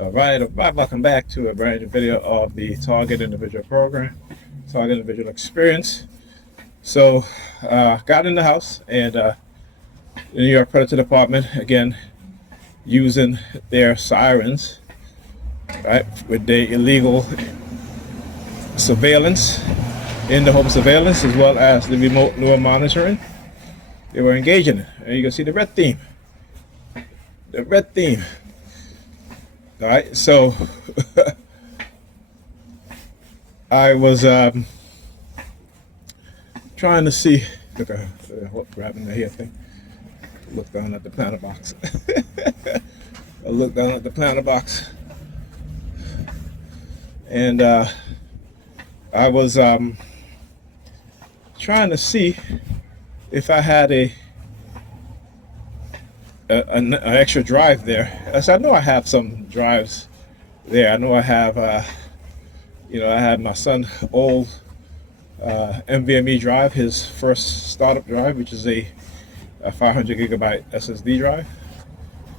All right, welcome back to a brand new video of the Target Individual Program, Target Individual Experience. So, got in the house and the New York Predator Department, again, using their sirens, right, with the illegal surveillance, in the home surveillance, as well as the remote lure monitoring. They were engaging it. And you can see the red theme. The red theme. All right, so I was trying to see. Look at what grabbing the hair thing. Look down at the planter box. I looked down at the planter box, and I was trying to see if I had an extra drive there. As I know I have some drives there. I know I have, I had my son's old NVMe drive, his first startup drive, which is a 500 gigabyte SSD drive.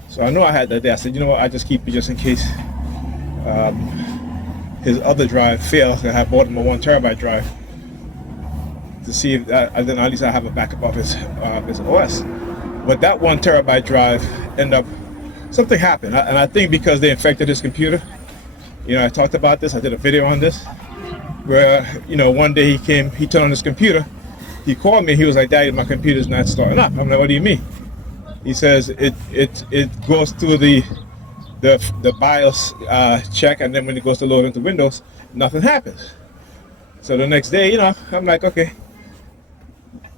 So I know I had that there. I said, you know what, I just keep it just in case his other drive fails. I have bought him a 1 terabyte drive to see if then at least I have a backup of his OS. But that 1 terabyte drive something happened. And I think because they infected his computer. I talked about this, I did a video on this, where, one day he turned on his computer, he called me, he was like, "Daddy, my computer's not starting up." I'm like, "What do you mean?" He says, it goes through the BIOS check, and then when it goes to load into Windows, nothing happens. So the next day, I'm like, okay,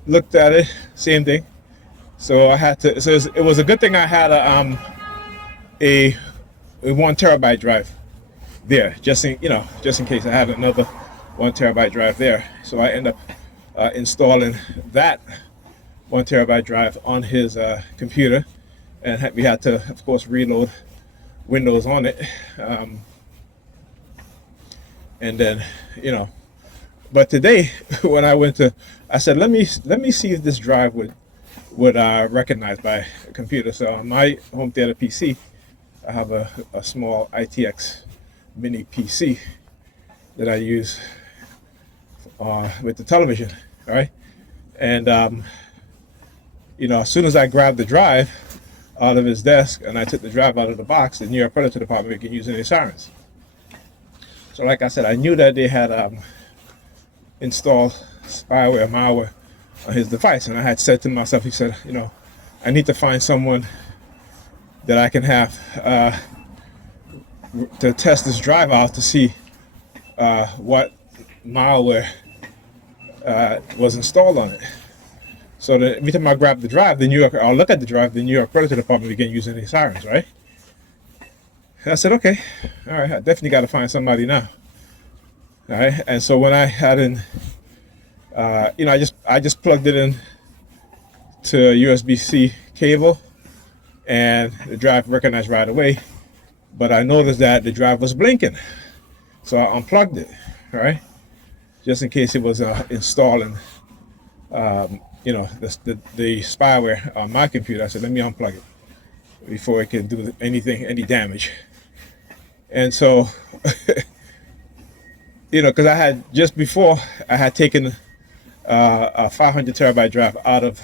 looked at it, same thing. So I had to. So it was a good thing I had a 1 terabyte drive there, just in case I had another 1 terabyte drive there. So I end up installing that 1 terabyte drive on his computer, and we had to, of course, reload Windows on it, and then But today, when I said, let me see if this drive would recognized by a computer. So on my home theater PC, I have a small ITX mini PC that I use with the television, all right? And as soon as I grabbed the drive out of his desk and I took the drive out of the box, the New York Predator Department began using their sirens. So like I said, I knew that they had installed spyware, malware on his device, and I had said to myself, he said, I need to find someone that I can have to test this drive out to see what malware was installed on it. So that every time I grab the drive, I'll look at the drive, the New York Predator Department began using these sirens, right? And I said, okay, all right, I definitely got to find somebody now. All right, and so when I had I just plugged it in to a USB-C cable, and the drive recognized right away. But I noticed that the drive was blinking, so I unplugged it, right, just in case it was installing, the spyware on my computer. I said, let me unplug it before it can do any damage. And so, because I had just before I had taken a 500 terabyte drive out of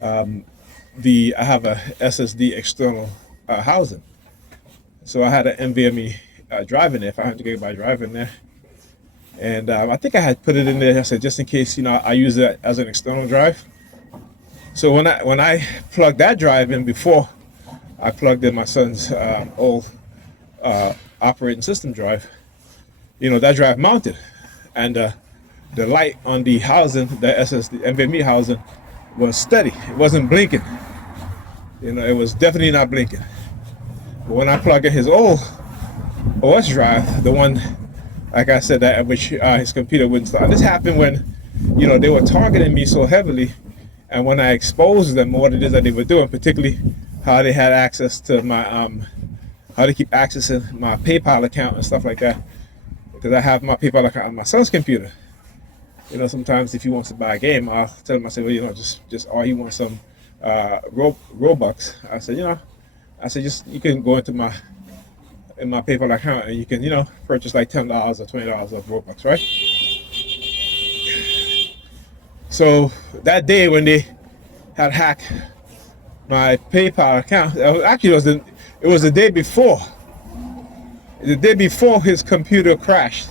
I have a SSD external housing. So I had an NVMe drive in there, 500 gigabyte drive in there. And I think I had put it in there, I said, just in case, I use it as an external drive. So when I plugged that drive in before I plugged in my son's old operating system drive, that drive mounted, and the light on the housing, the SSD NVMe housing, was steady. It wasn't blinking. It was definitely not blinking. But when I plug in his old OS drive, the one, like I said, that which his computer wouldn't start. This happened when, they were targeting me so heavily, and when I exposed them what it is that they were doing, particularly how they had access to my, how they keep accessing my PayPal account and stuff like that, because I have my PayPal account on my son's computer. Sometimes if he wants to buy a game, I'll tell him, I say, well, just or he wants some Robux. I said, just you can go into my in my PayPal account, and you can, purchase like $10 or $20 of Robux, right? So that day when they had hacked my PayPal account, it was the day before. The day before his computer crashed,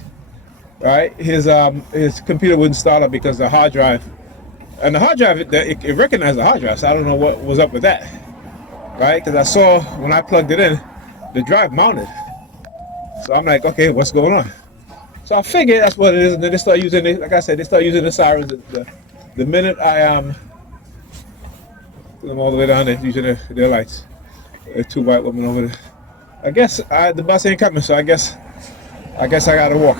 right? His computer wouldn't start up because the hard drive, and the hard drive, it recognized the hard drive, so I don't know what was up with that, right? Because I saw when I plugged it in, the drive mounted. So I'm like, okay, what's going on? So I figured that's what it is, and then they start using it. Like I said, they start using the sirens. The minute I put them all the way down there using their lights. There's two white women over there. I guess the bus ain't coming, so I guess I gotta walk.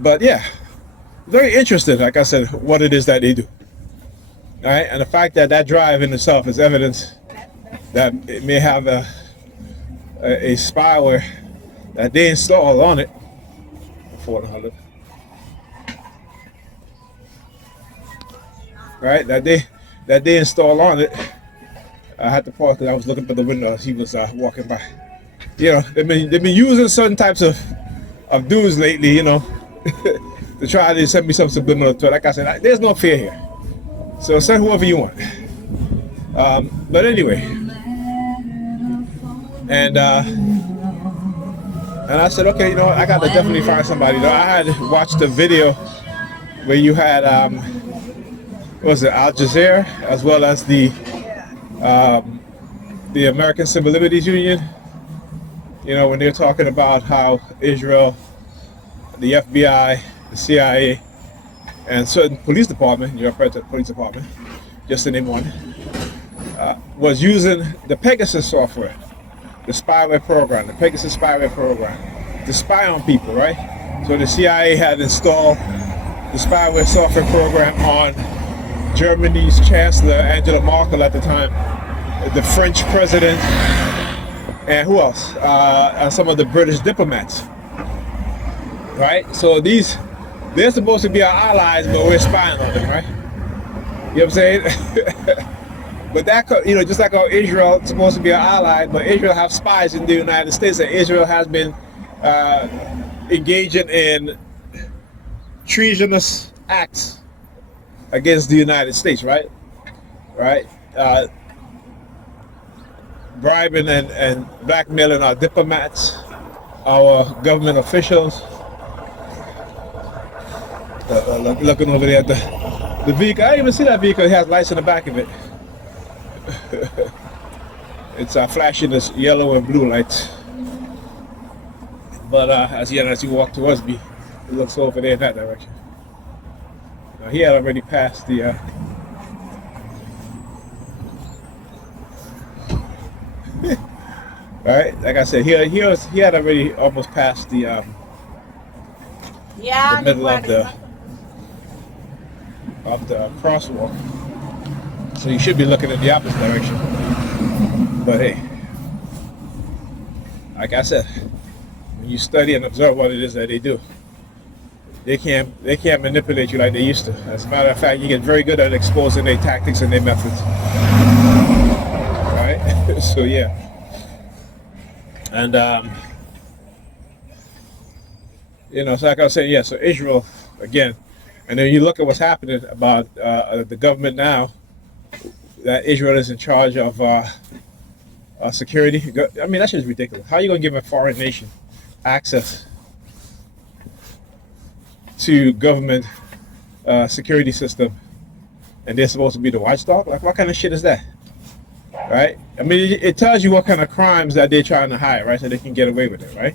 But yeah, very interesting. Like I said, what it is that they do. All right, and the fact that that drive in itself is evidence that it may have a spyware that they installed on it. 400. Right, that they installed on it. I had to pause because I was looking through the window as he was walking by. They've been using certain types of dudes lately, to try to send me some subliminal threat. Like I said, there's no fear here. So send whoever you want. But anyway, and I said, okay, I got to definitely find somebody. I had watched a video where you had was it Al Jazeera as well as the American Civil Liberties Union. When they're talking about how Israel, the FBI, the CIA, and certain police department, your police department, just to name one, was using the Pegasus software, the spyware program, the Pegasus spyware program, to spy on people, right? So the CIA had installed the spyware software program on Germany's Chancellor, Angela Merkel at the time, the French president, and who else? And some of the British diplomats, right? So they're supposed to be our allies, but we're spying on them, right? You know what I'm saying? But that, just like how Israel is supposed to be our ally, but Israel have spies in the United States, and Israel has been engaging in treasonous acts against the United States, right? Bribing and blackmailing our diplomats, our government officials. Looking over there at the vehicle. I didn't even see that vehicle. It has lights in the back of it. It's flashing this yellow and blue lights. But as you walk towards me, it looks over there in that direction. Now, he had already passed the right, like I said, he had already almost passed the middle of the crosswalk, so you should be looking in the opposite direction. But hey, like I said, when you study and observe what it is that they do, they can't manipulate you like they used to. As a matter of fact, you get very good at exposing their tactics and their methods. Right? So yeah. And so like I was saying, yeah, so Israel again, and then you look at what's happening about the government now, that Israel is in charge of security. I mean, that's just ridiculous. How are you going to give a foreign nation access to government security system, and they're supposed to be the watchdog? Like, what kind of shit is that? Right? I mean, it tells you what kind of crimes that they're trying to hide, right? So they can get away with it, right?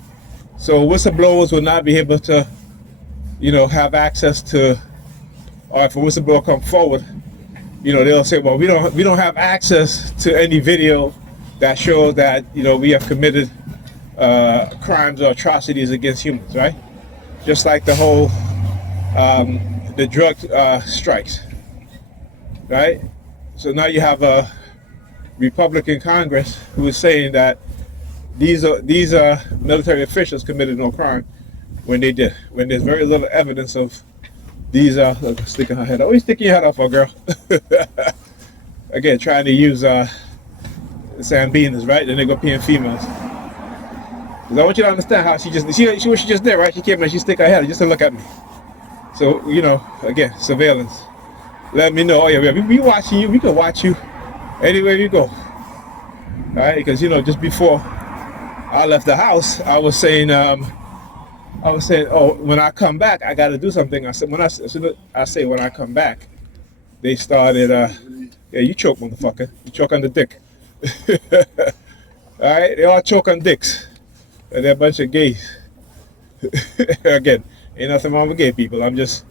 So whistleblowers will not be able to, have access to, or if a whistleblower come forward, they'll say, well, we don't have access to any video that shows that, we have committed crimes or atrocities against humans, right? Just like the whole, the drug strikes, right? So now you have a Republican Congress who is saying that these military officials committed no crime when they did, when there's very little evidence of these sticking her head up. Oh, you sticking your head up, girl. Again, trying to use saying beaners, right? Then they go peeing females. Because I want you to understand how she what she just did, right? She came and she stick her head just to look at me. So, you know, again, surveillance. Let me know, oh yeah, we watching you, we can watch you anywhere you go. Right? Because, you know, just before I left the house, I was saying, oh, when I come back, I got to do something. I said, when I come back, they started, yeah, you choke, motherfucker. You choke on the dick. All right? They all choke on dicks. And they're a bunch of gays. Again, ain't nothing wrong with gay people. I'm just,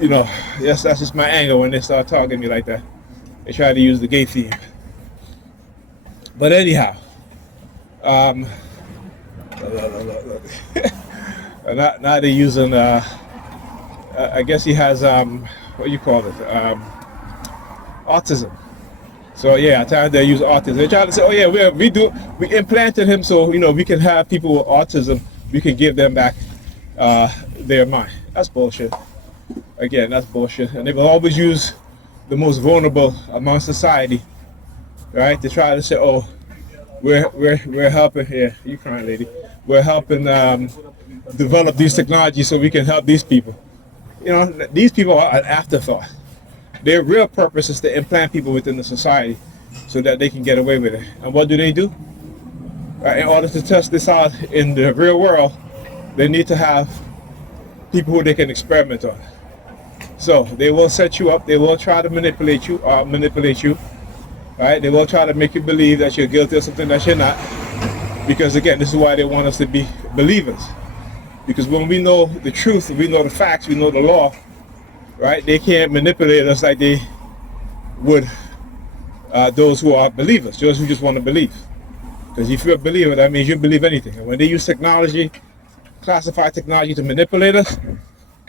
you know, yes, that's just my anger when they start talking to me like that. They try to use the gay theme. But anyhow, now they're using, I guess he has, what do you call it, autism. So yeah, at times they use autism. They try to say, oh yeah, we implanted him so, you know, we can have people with autism, we can give them back their mind. That's bullshit. Again, that's bullshit. And they will always use the most vulnerable among society, right? To try to say, oh, we're helping here. You crying, lady? We're helping develop these technologies so we can help these people. You know, these people are an afterthought. Their real purpose is to implant people within the society so that they can get away with it. And what do? In order to test this out in the real world, they need to have people who they can experiment on. So they will set you up. They will try to manipulate you. Right? They will try to make you believe that you're guilty of something that you're not. Because again, this is why they want us to be believers. Because when we know the truth, we know the facts, we know the law, right? They can't manipulate us like they would those who are believers, those who just want to believe. Because if you're a believer, that means you believe anything. And when they use technology, classified technology to manipulate us,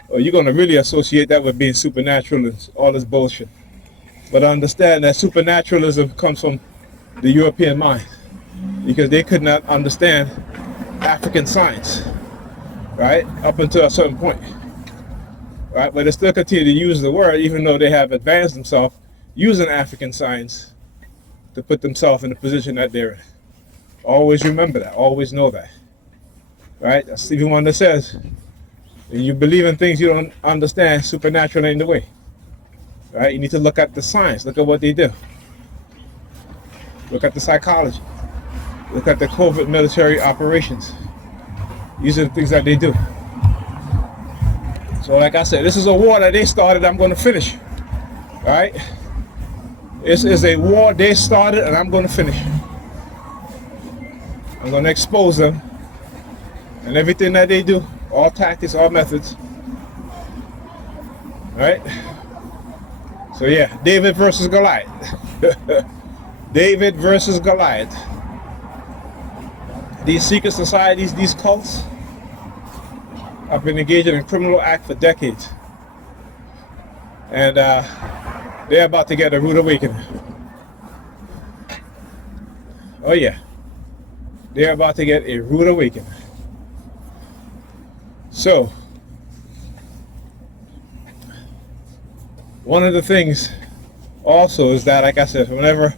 you're going to really associate that with being supernatural and all this bullshit. But understand that supernaturalism comes from the European mind, because they could not understand African science, right? Up until a certain point, right? But they still continue to use the word, even though they have advanced themselves using African science to put themselves in the position that they're in. Always remember that. Always know that, right? That's Stevie Wonder says, if you believe in things you don't understand, supernatural ain't the way. Right? You need to look at the science. Look at what they do. Look at the psychology. Look at the covert military operations. These are the things that they do. So like I said, this is a war that they started, I'm going to finish. Right? This is a war they started and I'm going to finish. I'm going to expose them and everything that they do, all tactics, all methods. Right? So yeah, David versus Goliath. David versus Goliath. These secret societies, these cults, have been engaging in criminal act for decades. And they're about to get a rude awakening. Oh yeah. They're about to get a rude awakening. So, one of the things also is that, like I said, whenever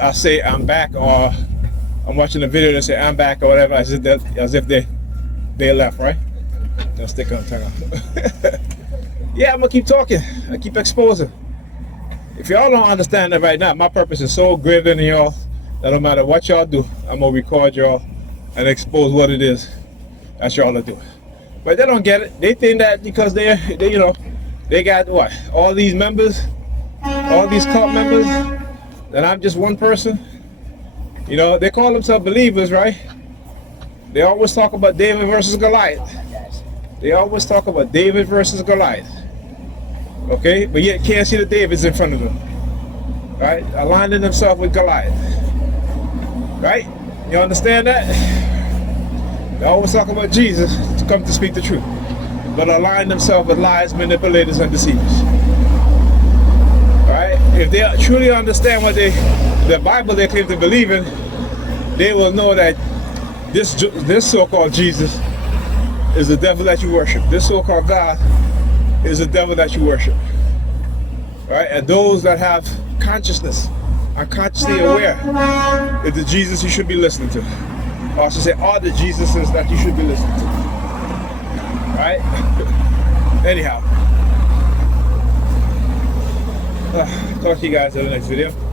I say I'm back or I'm watching a video that say I'm back or whatever, as if they left, right? They'll stick on tongue. Yeah, I'm gonna keep talking. I keep exposing. If y'all don't understand that right now, my purpose is so greater than y'all that no matter what y'all do, I'm gonna record y'all and expose what it is that y'all are doing. But they don't get it. They think that because they you know, they got what? All these members, all these cult members, that I'm just one person. You know, they call themselves believers, right? They always talk about David versus Goliath. They always talk about David versus Goliath. Okay? But yet can't see the Davids in front of them. Right? Aligning themselves with Goliath. Right? You understand that? They always talk about Jesus to come to speak the truth, but align themselves with lies, manipulators, and deceivers. Alright? If they truly understand what the Bible they claim to believe in, they will know that this so-called Jesus is the devil that you worship. This so-called God is the devil that you worship. Right? And those that have consciousness, are consciously aware of the Jesus you should be listening to. Or I should say, are the Jesuses that you should be listening to. Right? Anyhow. Talk to you guys in the next video.